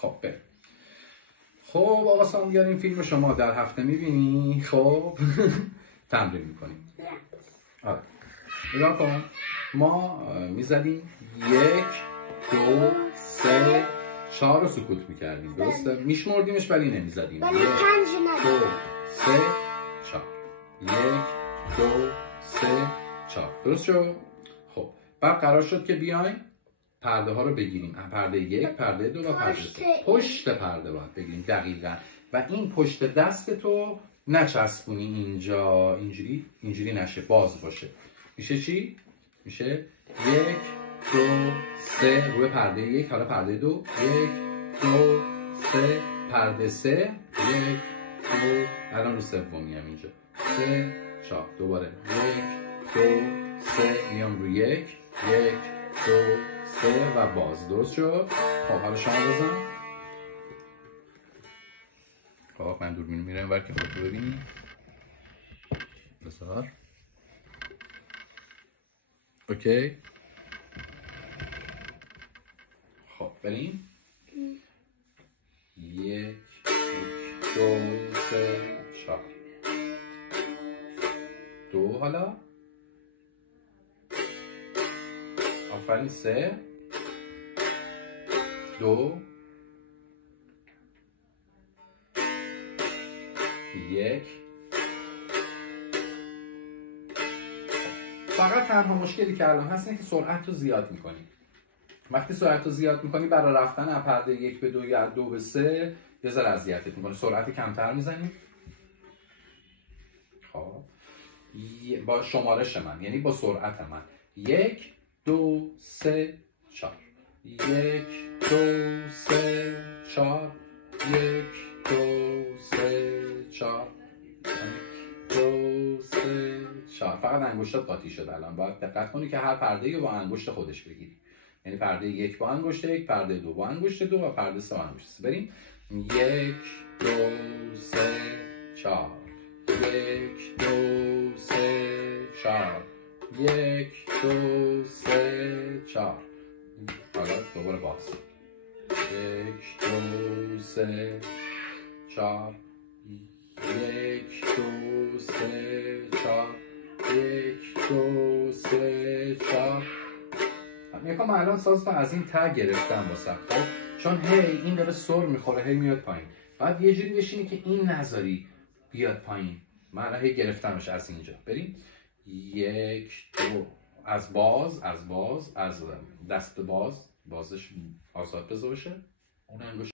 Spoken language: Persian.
خب بریم. خب آقا سامیار این فیلم رو شما در هفته میبینی؟ خب تمرین میکنیم. آره نگاه کن، ما میزدیم 1 2 3 4 رو سکوت میکردیم، درسته؟ میشمردیمش ولی نمیزدیم. 1 2 3 4 1 2 3 4 درست شد؟ خب بعد قرار شد که بیایم پرده ها رو بگیریم. پرده 1 پرده 2 و پرده 3. پشت پرده باید بگیریم دقیقاً. و این پشت دست تو نچسبونی اینجا، اینجوری نشه، باز باشه. میشه چی؟ میشه 1 2 3 روی پرده 1. حالا پرده 2 1 2 3 پرده 3 1 2 الان رو سومی هم اینجا 3 4 دوباره 1 2 3 میام رو 1 2 3 و باز. درست شد؟ خب حالا شما بزن. خب من دوربین میرم ور که خودتو ببینی. بذار. اوکی. خب بریم. 1 2 3 4 2 حالا آفرین 3 2 1. فقط تنها مشکلی که الان هست اینه که سرعت رو زیاد میکنی. وقتی سرعت رو زیاد میکنی برای رفتن از پرده 1 به 2 یا 2 به 3 یه ذره اذیتت میکنه. سرعت کمتر میزنی. خب با شمارش من، یعنی با سرعت من. 1 2 3 4 1 2 3 4 1 2 3 4 2 3 4. فقط انگشتات قاطی شد. الان باید دقت کنی که هر پرده رو با انگشت خودش بگیری. یعنی پرده 1 با انگشت 1، پرده 2 با انگشت 2 و پرده 3 با انگشت 3. بریم. 1 2 3 4 1 2 3 4 1 2 3 4. حالا دوباره باز. 1 2 3 4 1 2 3 4 1 2 3 4. میگم الان ساز از این ته گرفتم واسه. خب چون هی این داره سر میخوره، هی میاد پایین. بعد یه جوری بشینی که این نذاری بیاد پایین. من هی گرفتمش از اینجا. بریم. 1 2 از دست بازش آزاد بذار بشه. اون انگشت